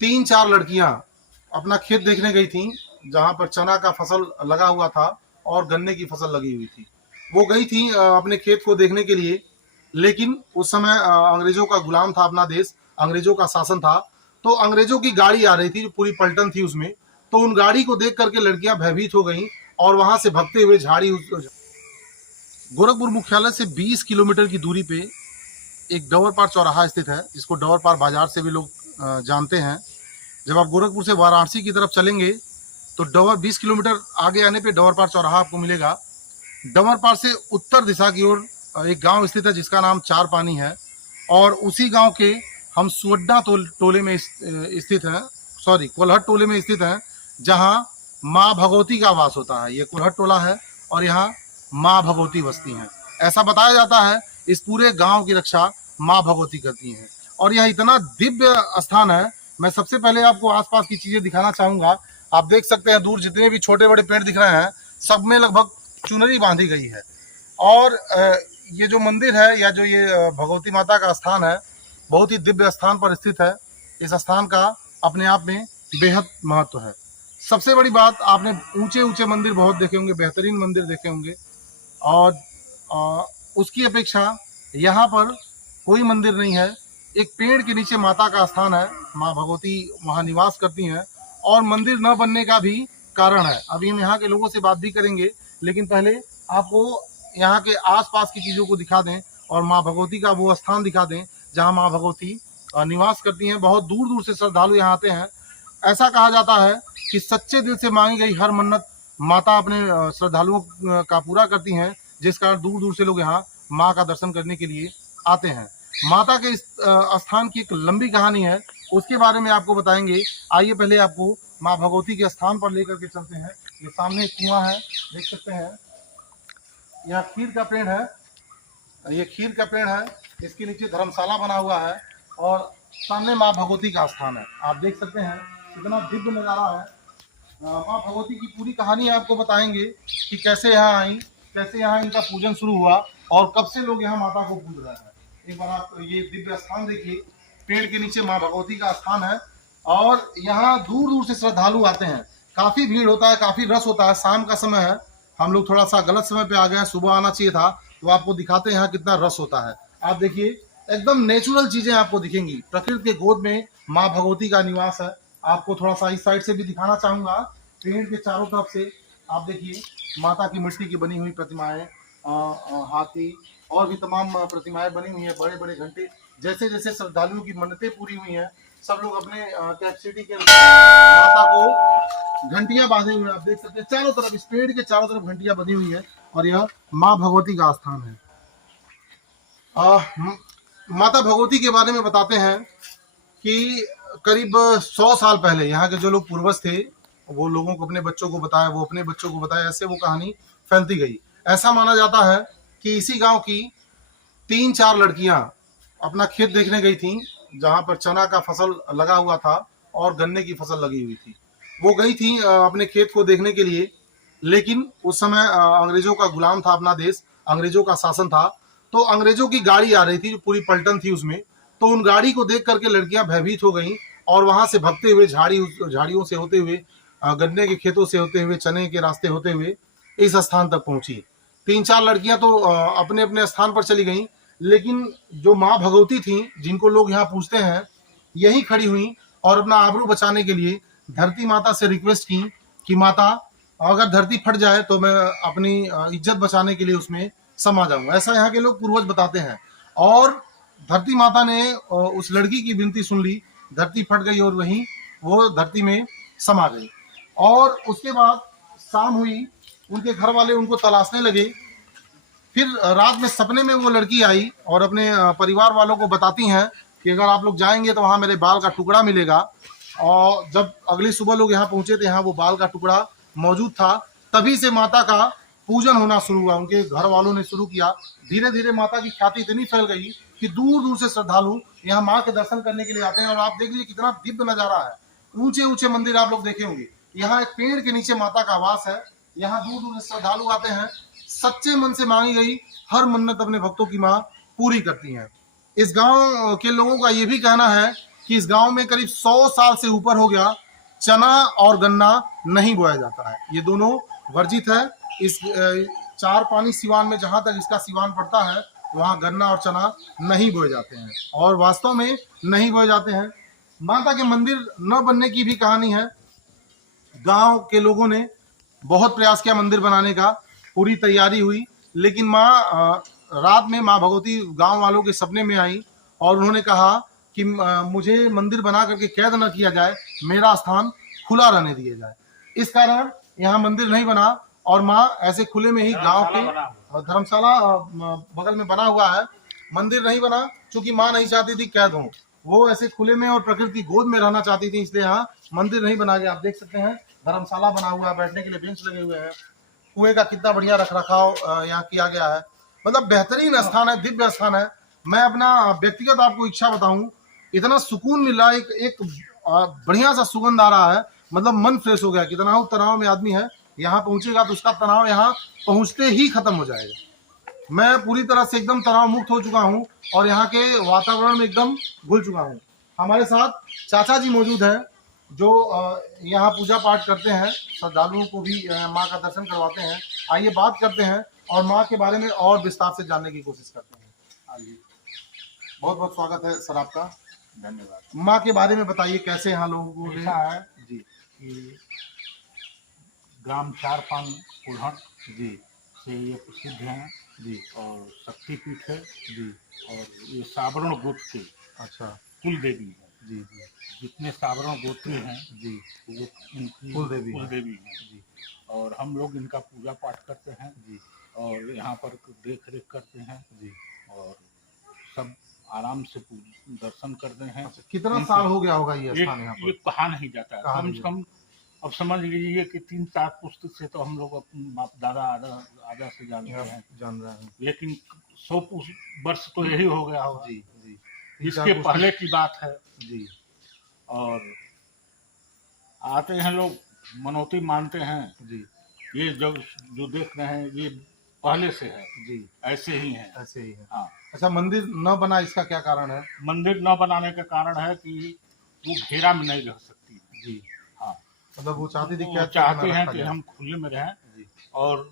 तीन चार लड़कियां अपना खेत देखने गई थी, जहां पर चना का फसल लगा हुआ था और गन्ने की फसल लगी हुई थी। वो गई थी अपने खेत को देखने के लिए, लेकिन उस समय अंग्रेजों का गुलाम था अपना देश, अंग्रेजों का शासन था। तो अंग्रेजों की गाड़ी आ रही थी, जो पूरी पलटन थी उसमें। तो उन गाड़ी को देख करके लड़कियां भयभीत हो गई और वहां से भगते हुए गोरखपुर मुख्यालय से 20 किलोमीटर की दूरी पे एक डवरपार चौराहा स्थित है, जिसको डवरपार बाजार से भी लोग जानते हैं। जब आप गोरखपुर से वाराणसी की तरफ चलेंगे तो 20 किलोमीटर आगे आने पे डवरपार चौराहा आपको मिलेगा। डवरपार से उत्तर दिशा की ओर एक गांव स्थित है जिसका नाम चार पानी है, और उसी गांव के हम सुअड्डा टोले में स्थित हैं, सॉरी कोल्हट टोले में स्थित हैं, जहां माँ भगवती का वास होता है। ये कोल्हट टोला है और यहाँ माँ भगवती बसती हैं। ऐसा बताया जाता है इस पूरे गांव की रक्षा माँ भगवती करती हैं। और यह इतना दिव्य स्थान है, मैं सबसे पहले आपको आसपास की चीजें दिखाना चाहूंगा। आप देख सकते हैं दूर जितने भी छोटे बड़े पेड़ दिख रहे हैं, सब में लगभग चुनरी बांधी गई है। और ये जो मंदिर है या जो ये भगवती माता का स्थान है, बहुत ही दिव्य स्थान पर स्थित है। इस स्थान का अपने आप में बेहद महत्व है। सबसे बड़ी बात, आपने ऊंचे ऊंचे मंदिर बहुत देखे होंगे, बेहतरीन मंदिर देखे होंगे, और उसकी अपेक्षा यहाँ पर कोई मंदिर नहीं है। एक पेड़ के नीचे माता का स्थान है, माँ भगवती वहाँ निवास करती हैं, और मंदिर न बनने का भी कारण है। अभी हम यहाँ के लोगों से बात भी करेंगे, लेकिन पहले आपको यहाँ के आसपास की चीज़ों को दिखा दें और माँ भगवती का वो स्थान दिखा दें जहाँ माँ भगवती निवास करती हैं। बहुत दूर दूर से श्रद्धालु यहाँ आते हैं। ऐसा कहा जाता है कि सच्चे दिल से मांगी गई हर मन्नत माता अपने श्रद्धालुओं का पूरा करती हैं, जिस कारण दूर दूर से लोग यहाँ माँ का दर्शन करने के लिए आते हैं। माता के इस स्थान की एक लंबी कहानी है, उसके बारे में आपको बताएंगे। आइए पहले आपको माँ भगवती के स्थान पर लेकर के चलते हैं। ये सामने एक कुआं है, देख सकते हैं। यह खीर का पेड़ है, ये खीर का पेड़ है, इसके नीचे धर्मशाला बना हुआ है, और सामने माँ भगवती का स्थान है। आप देख सकते हैं कितना दिव्य नज़ारा है। माँ भगवती की पूरी कहानी आपको बताएंगे कि कैसे यहाँ आई, कैसे यहाँ इनका पूजन शुरू हुआ और कब से लोग यहाँ माता को पूज रहे हैं। एक बार आप ये दिव्य स्थान देखिए, पेड़ के नीचे माँ भगवती का स्थान है, और यहाँ दूर दूर से श्रद्धालु आते हैं। काफी भीड़ होता है, काफी रस होता है। शाम का समय है, हम लोग थोड़ा सा गलत समय पे आ गए हैं, सुबह आना चाहिए था। तो आपको दिखाते हैं यहाँ कितना रस होता है। आप देखिए, एकदम नेचुरल चीजें आपको दिखेंगी। प्रकृति के गोद में माँ भगवती का निवास है। आपको थोड़ा सा इस साइड से भी दिखाना चाहूंगा। पेड़ के चारों तरफ से आप देखिए माता की मिट्टी की बनी हुई प्रतिमाएं, हाथी और भी तमाम प्रतिमाएं बनी हुई हैं। बड़े बड़े घंटे, जैसे जैसे श्रद्धालुओं की मन्नतें पूरी हुई हैं, सब लोग अपने कैपेसिटी के माता को घंटियां बांधे हुए हैं। आप देख सकते हैं चारों तरफ, इस पेड़ के चारों तरफ घंटियां बनी हुई है, और यह माँ भगवती का स्थान है। माता भगवती के बारे में बताते हैं कि करीब 100 साल पहले यहाँ के जो लोग पूर्वज थे, वो लोगों को अपने बच्चों को बताया, वो अपने बच्चों को बताया, ऐसे वो कहानी फैलती गई। ऐसा माना जाता है कि इसी गांव की तीन चार लड़कियां अपना खेत देखने गई थी, जहां पर चना का फसल लगा हुआ था और गन्ने की फसल लगी हुई थी। वो गई थी अपने खेत को देखने के लिए, लेकिन उस समय अंग्रेजों का गुलाम था अपना देश, अंग्रेजों का शासन था। तो अंग्रेजों की गाड़ी आ रही थी, जो पूरी पलटन थी उसमें। तो उन गाड़ी को देख करके लड़कियां भयभीत हो गई और वहां से भगते हुए झाड़ियों से होते हुए, गन्ने के खेतों से होते हुए, चने के रास्ते होते हुए इस स्थान तक पहुंची। तीन चार लड़कियां तो अपने अपने स्थान पर चली गईं, लेकिन जो माँ भगवती थी, जिनको लोग यहाँ पूछते हैं, यही खड़ी हुई और अपना आबरू बचाने के लिए धरती माता से रिक्वेस्ट की कि माता, अगर धरती फट जाए तो मैं अपनी इज्जत बचाने के लिए उसमें समा जाऊंगा। ऐसा यहाँ के लोग पूर्वज बताते हैं। और धरती माता ने उस लड़की की विनती सुन ली, धरती फट गई और वहीं वो धरती में समा गई। और उसके बाद शाम हुई, उनके घर वाले उनको तलाशने लगे। फिर रात में सपने में वो लड़की आई और अपने परिवार वालों को बताती हैं कि अगर आप लोग जाएंगे तो वहाँ मेरे बाल का टुकड़ा मिलेगा। और जब अगली सुबह लोग यहाँ पहुंचे तो यहाँ वो बाल का टुकड़ा मौजूद था। तभी से माता का पूजन होना शुरू हुआ, उनके घर वालों ने शुरू किया। धीरे धीरे माता की ख्याति इतनी फैल गई कि दूर दूर से श्रद्धालु यहाँ माँ के दर्शन करने के लिए आते हैं। और आप देख लीजिए कितना दिव्य नजारा है। ऊंचे ऊंचे मंदिर आप लोग देखे होंगे। यहाँ एक पेड़ के नीचे माता का आवास है। यहाँ दूर दूर से श्रद्धालु आते हैं, सच्चे मन से मांगी गई हर मन्नत अपने भक्तों की माँ पूरी करती हैं। इस गांव के लोगों का ये भी कहना है कि इस गांव में करीब 100 साल से ऊपर हो गया चना और गन्ना नहीं बोया जाता है। ये दोनों वर्जित है। इस चार पानी सिवान में जहां तक इसका सिवान पड़ता है वहां गन्ना और चना नहीं बोए जाते हैं, और वास्तव में नहीं बोए जाते हैं। माता के मंदिर न बनने की भी कहानी है। गांव के लोगों ने बहुत प्रयास किया मंदिर बनाने का, पूरी तैयारी हुई, लेकिन माँ रात में माँ भगवती गांव वालों के सपने में आई और उन्होंने कहा कि मुझे मंदिर बना करके कैद न किया जाए, मेरा स्थान खुला रहने दिया जाए। इस कारण यहाँ मंदिर नहीं बना और माँ ऐसे खुले में ही गांव के धर्मशाला बगल में बना हुआ है, मंदिर नहीं बना, क्योंकि माँ नहीं चाहती थी कैद हो। वो ऐसे खुले में और प्रकृति गोद में रहना चाहती थी, इसलिए यहाँ मंदिर नहीं बना गया। आप देख सकते हैं धर्मशाला बना हुआ है, बैठने के लिए बेंच लगे हुए हैं, कुएं का कितना बढ़िया रख रखाव यहाँ किया गया है। मतलब बेहतरीन स्थान है, दिव्य स्थान है। मैं अपना व्यक्तिगत आपको इच्छा बताऊं, इतना सुकून मिल रहा है, एक बढ़िया सा सुगंध आ रहा है, मतलब मन फ्रेश हो गया। कितना तनाव में आदमी है, यहाँ पहुंचेगा तो उसका तनाव यहाँ पहुंचते ही खत्म हो जाएगा। मैं पूरी तरह से एकदम तनाव मुक्त हो चुका हूँ और यहाँ के वातावरण में एकदम घुल चुका हूँ। हमारे साथ चाचा जी मौजूद हैं जो यहाँ पूजा पाठ करते हैं, श्रद्धालुओं को भी माँ का दर्शन करवाते हैं। आइए बात करते हैं और माँ के बारे में और विस्तार से जानने की कोशिश करते हैं। हाँ जी, बहुत बहुत स्वागत है सर आपका। धन्यवाद। माँ के बारे में बताइए, कैसे यहाँ लोगों को ऐसा है जी कि ग्राम चारपान कुल्हड़ जी से ये प्रसिद्ध हैं जी और शक्तिपीठ है जी और ये सावरण गोत्र की अच्छा कुल देवी है। जी जी जितने सावरण गोत्री हैं जी वो इनकी कुल देवी हैं जी और हम लोग इनका पूजा पाठ करते हैं जी और यहाँ पर देख रेख करते हैं जी। और सब आराम से दर्शन करते हैं। अच्छा, कितना साल हो गया होगा ये स्थान यहाँ ये पर? कहा नहीं जाता है, कम से कम अब समझ लीजिए कि 3-4 पुस्तक से तो हम लोग अपने बाप दादा आदा से जान रहे हैं, लेकिन 100 वर्ष तो यही हो गया होगा जी जी। इसके पहले की बात है जी। और आते हैं लोग, मनौती मानते हैं जी। ये जब जो देख रहे हैं ये पहले से है जी, ऐसे ही है। ऐसे ही है। हाँ। अच्छा, मंदिर न बना इसका क्या कारण है? मंदिर न बनाने का कारण है कि वो घेरा में नहीं रह सकती जी। हाँ, मतलब वो चाहते हैं कि हम खुले में रहें जी। और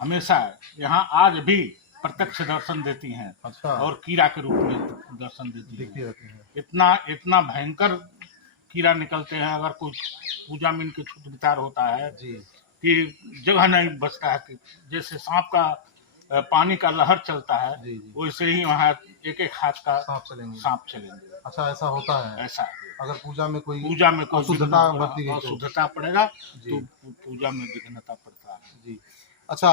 हमेशा यहाँ आज भी प्रत्यक्ष दर्शन देती हैं। अच्छा। और कीड़ा के रूप में दर्शन देती हैं। इतना भयंकर कीड़ा निकलते हैं, अगर कोई पूजा में इनके छूट विचार होता है जी कि जगह नहीं बचता है, कि जैसे सांप का पानी का लहर चलता है वैसे ही वहाँ एक हाथ का सांप चलेंगे। अच्छा, ऐसा होता है? ऐसा अगर पूजा में कोई अशुद्धता पड़ेगा तो पूजा में विघ्नता पड़ता है जी। अच्छा,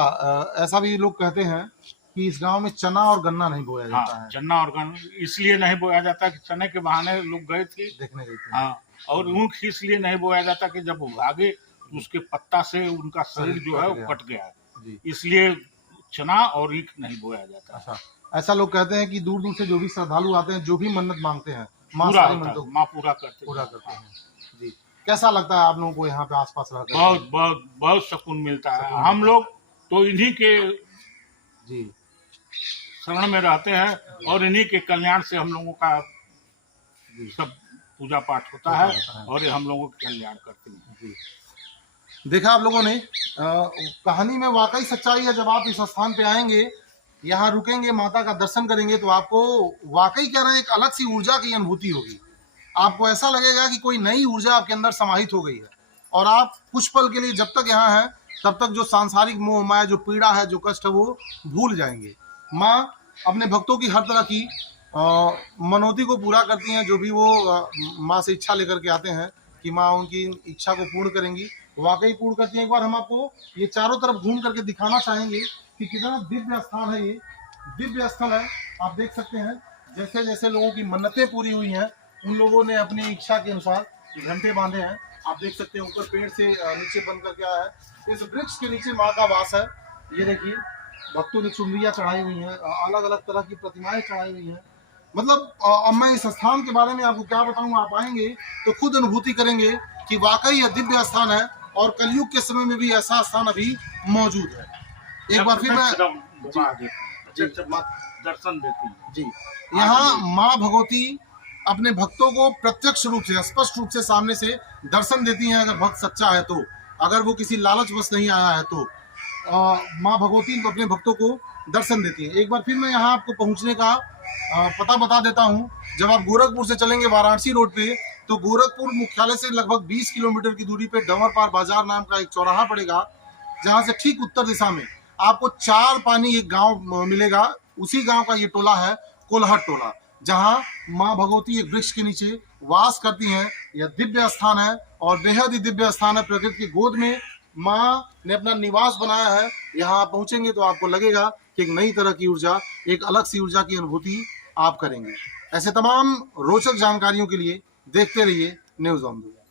ऐसा भी लोग कहते हैं कि इस गांव में चना और गन्ना नहीं बोया जाता है। चना और गन्ना इसलिए नहीं बोया जाता कि चने के बहाने लोग गए थे, देखने गए थे। हाँ, और ऊख इसलिए नहीं बोया जाता कि जब वो भागे तो उसके पत्ता से उनका शरीर जो है वो कट गया है, इसलिए चना और ईख नहीं बोया जाता। अच्छा, ऐसा लोग कहते हैं कि दूर दूर से जो भी श्रद्धालु आते हैं, जो भी मन्नत मांगते हैं, माँ पूरा करते हैं जी। कैसा लगता है आप लोगों को यहाँ पे आसपास रहकर? बहुत सुकून मिलता है। हम लोग तो इन्हीं के जी शरण में रहते हैं और इन्हीं के कल्याण से हम लोगों का सब पूजा पाठ होता है और ये हम लोगों का कल्याण करते हैं जी। देखा आप लोगों ने, कहानी में वाकई सच्चाई है। जब आप इस स्थान पे आएंगे, यहाँ रुकेंगे, माता का दर्शन करेंगे, तो आपको वाकई कह रहे हैं एक अलग सी ऊर्जा की अनुभूति होगी। आपको ऐसा लगेगा कि कोई नई ऊर्जा आपके अंदर समाहित हो गई है और आप कुछ पल के लिए जब तक यहाँ हैं तब तक जो सांसारिक मोह माया, जो पीड़ा है, जो कष्ट है, वो भूल जाएंगे। माँ अपने भक्तों की हर तरह की मनौती को पूरा करती हैं। जो भी वो माँ से इच्छा लेकर के आते हैं कि माँ उनकी इच्छा को पूर्ण करेंगी, वाकई पूर्ण करती हैं। एक बार हम आपको ये चारों तरफ घूम करके दिखाना चाहेंगे कि कितना दिव्य स्थान है। ये दिव्य स्थल है, आप देख सकते हैं। जैसे जैसे लोगों की मन्नतें पूरी हुई हैं, उन लोगों ने अपनी इच्छा के अनुसार घंटे बांधे हैं। आप देख सकते हैं ऊपर पेड़ से नीचे बन करके आया है। इस वृक्ष के नीचे माँ का वास है। ये देखिए, भक्तों ने चुनरियाँ चढ़ाई हुई हैं, अलग अलग तरह की प्रतिमाएं चढ़ाई हुई हैं। मतलब अब मैं इस स्थान के बारे में आपको क्या बताऊं, आप आएंगे तो खुद अनुभूति करेंगे कि वाकई यह दिव्य स्थान है और कलयुग के समय में भी ऐसा स्थान अभी मौजूद है। एक बार फिर मैं दर्शन देती जी, यहाँ माँ भगवती अपने भक्तों को प्रत्यक्ष रूप से, स्पष्ट रूप से सामने से दर्शन देती हैं। अगर भक्त सच्चा है तो, अगर वो किसी लालचवश नहीं आया है तो माँ भगवती अपने भक्तों को दर्शन देती है। एक बार फिर मैं यहाँ आपको पहुँचने का पता बता देता हूँ। जब आप गोरखपुर से चलेंगे वाराणसी रोड पे, तो गोरखपुर मुख्यालय से लगभग 20 किलोमीटर की दूरी पे डंवरपार बाजार नाम का एक चौराहा पड़ेगा, जहाँ से ठीक उत्तर दिशा में आपको 4 पानी एक गांव मिलेगा। उसी गांव का ये टोला है कोल्हट टोला, जहां मां भगवती एक वृक्ष के नीचे वास करती हैं। यह दिव्य स्थान है और बेहद ही दिव्य स्थान है। प्रकृति की गोद में मां ने अपना निवास बनाया है। यहाँ आप पहुंचेंगे तो आपको लगेगा कि एक नई तरह की ऊर्जा, एक अलग सी ऊर्जा की अनुभूति आप करेंगे। ऐसे तमाम रोचक जानकारियों के लिए देखते रहिए न्यूज़ ऑन द वे।